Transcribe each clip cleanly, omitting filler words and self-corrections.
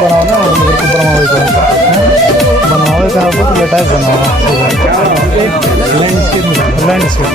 बनाओ ना, मेरे को बनवावे का तो लेटा बनाओ लैंडस्केप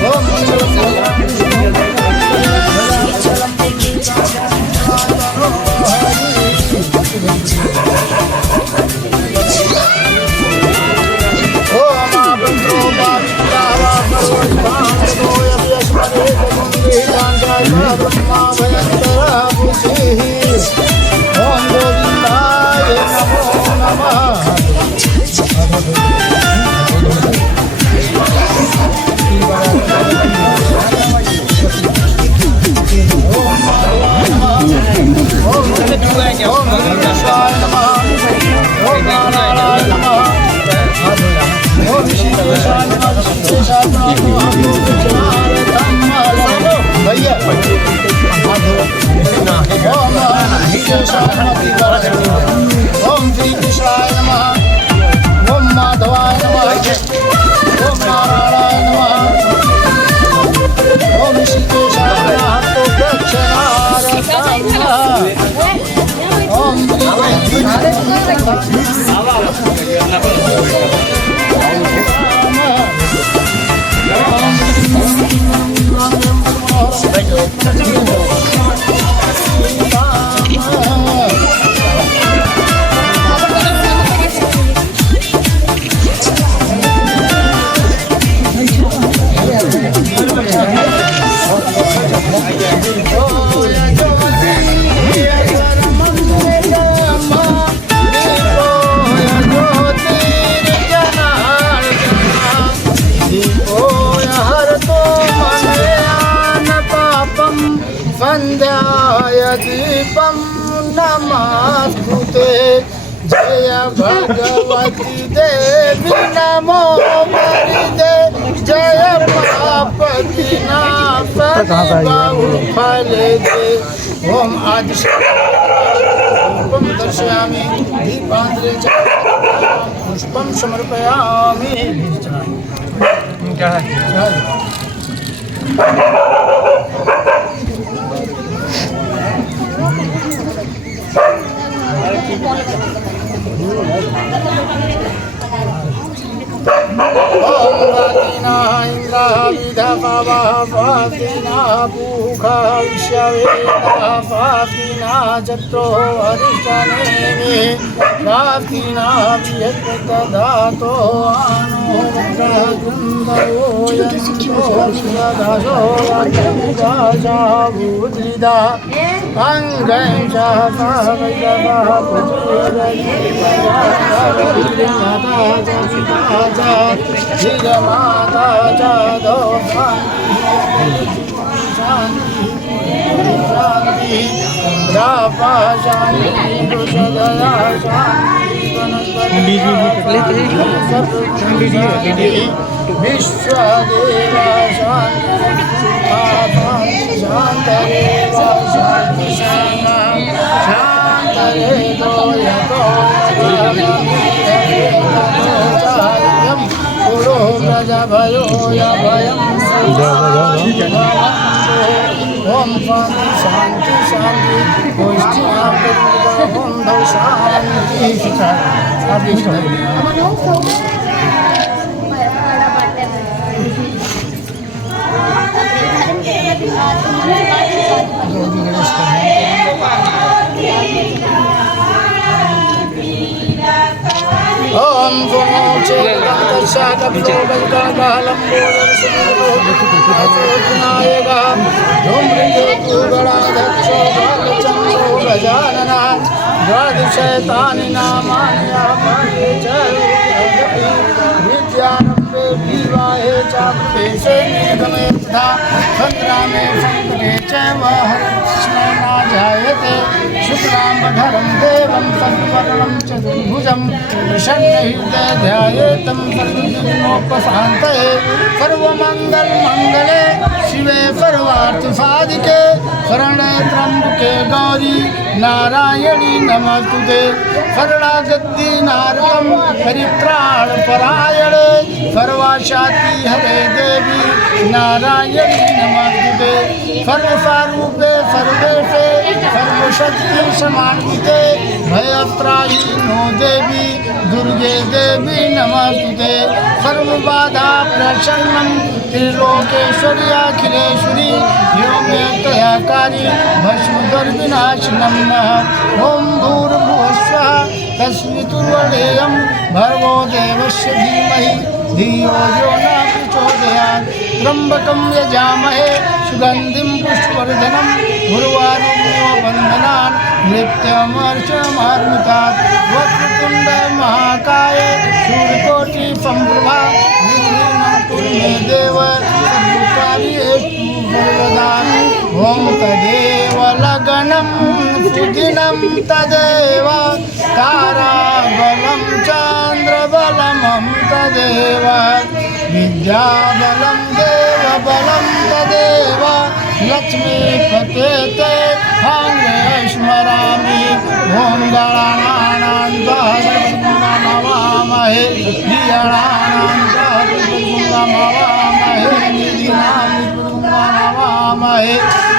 ओम श्री कृष्णाय नमः, ओम माधवाय नमः, ओम नारायणाय नमः, ओम श्रीकेशाय नमः, ओम संध्याय दीपं नमस्ते जय भगवती देवी नमो वरदे जय पाप विनाशने बहुफलदे ओम आदिशक्तिं दर्शयामि दीपांजलि च पुष्पं समर्पयामि। क्या है ओम वादिना इंद्रा विधवा वादिना भूखा विश्वेना वादिना चत्रो हरिष्ठनेमि वादिना वियत्तदातो अनुग्रहगुंधो यन्तो विददासो वादिदासा भूद्रिदा अंगं चापवैदवः पुत्रेरधिपदाचा श्रीमाता च दो शांति रापा शांति दुषदया शांति विश्वदेवा शांति शांतरेवा शांति शांतरेतो यतो पुरो प्रजभयो यभयं ओम शांति शांति ओम शांति ओम गोमोचे नायका धूम्रकेतुगणाध्यक्षो बालचन्द्रो गजानना द्वादशैतानि नामानि विद्यारम्भे विवाहे च प्रवेशे निर्गमे तथा संग्रामे संकटे च हरिकृष्णेन जायते शुक्लाम्बरधरं देवं शुक्लां सद्वर्णं चतुर्भुजं प्रसन्नहृदय ध्यायेतं सर्वविघ्नोपशान्तये सर्वमङ्गलमङ्गले शिवे सर्वार्थसाधिके शरणे त्र्यम्बके गौरी नारायणी नमस्तुते शरणागति नारदं परित्राणपरायणे सर्वशान्ति हरे देवी नारायणी नमस्तुते सर्वस्वरूपे सर्वेशे सर्वशक्ति समान्विते भयत्राहि नो देवी दुर्गे देवी नमस्तुते सर्वबाधा प्रसन्नं त्रिलोकेश्वरी अखिलेश्वरी व्योमे तयाकारी भस्मदुर्विनाशिनं ॐ भूर्भुवस्वः तस्मितुर्वरेण्यं भर्गो देवस्य धीमहि धियो यो न प्रचोदयात् त्र्यम्बकं यजामहे सुगन्धिं पुष्पवर्धनं उर्वारुकमिव बन्धनान् मृत्युमर्षमर्मितात् वक्रतुण्ड महाकाय सूर्यकोटिसम्प्रभा निर्विघ्नं कुरु मे देव सर्वकार्येषु सर्वदा ॐ तदेव लग्नं सुदिनं तदेव ताराबलं चन्द्रबलं तदेव विद्याबलं देवबलं तदेव लक्ष्मीपते ते स्मरामि ॐ गणानां नमामहे नमामहे निधिनां नमामहे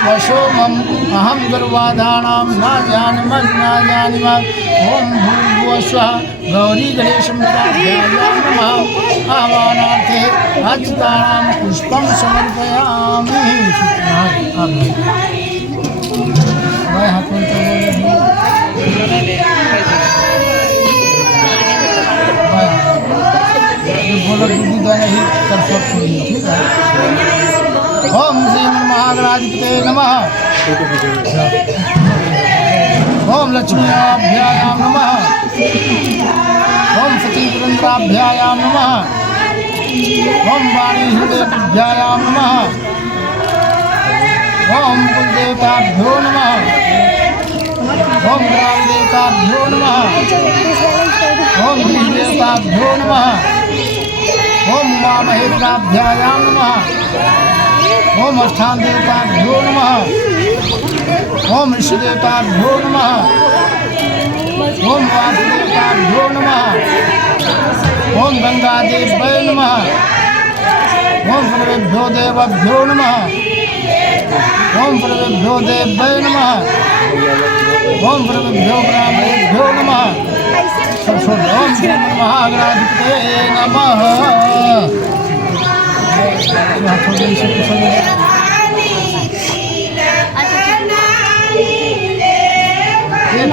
वशोमम् अहं गर्वाधानां न जानीमः ॐ भूर्भुवस्वः गौरी गणेशं नमः आह्वानार्थे अच्युतानां पुष्पं समर्पयामि ठीक है। ओम श्री महागणाधिपते नमः। ओम लक्ष्मीभ्यां नमः। ओम सतीपुरंद्राभ्यां नमः। ओम वाणी हृदयभ्यां नमः। ओम कुलदेवताभ्यो नमः। ओम ग्रामदेवताभ्यो नमः। ओम गृहदेवताभ्यो नमः। ओम उमामहेश्वराभ्यां नमः। ओम स्थान देवताभ्यो नमः। ओम ऋषिदेवताभ्यो नमः। ओम वासुदेवताभ्यो नमः। ओम गंगादेव्यै नमः। ओम सर्वेभ्यो देवभ्यो नमः। ओम सर्वेभ्यो देव्यै नमः। ओम सर्वेभ्यो ब्राह्मणेभ्यो नमः। ओम श्री महागणाधिपते नमः। एक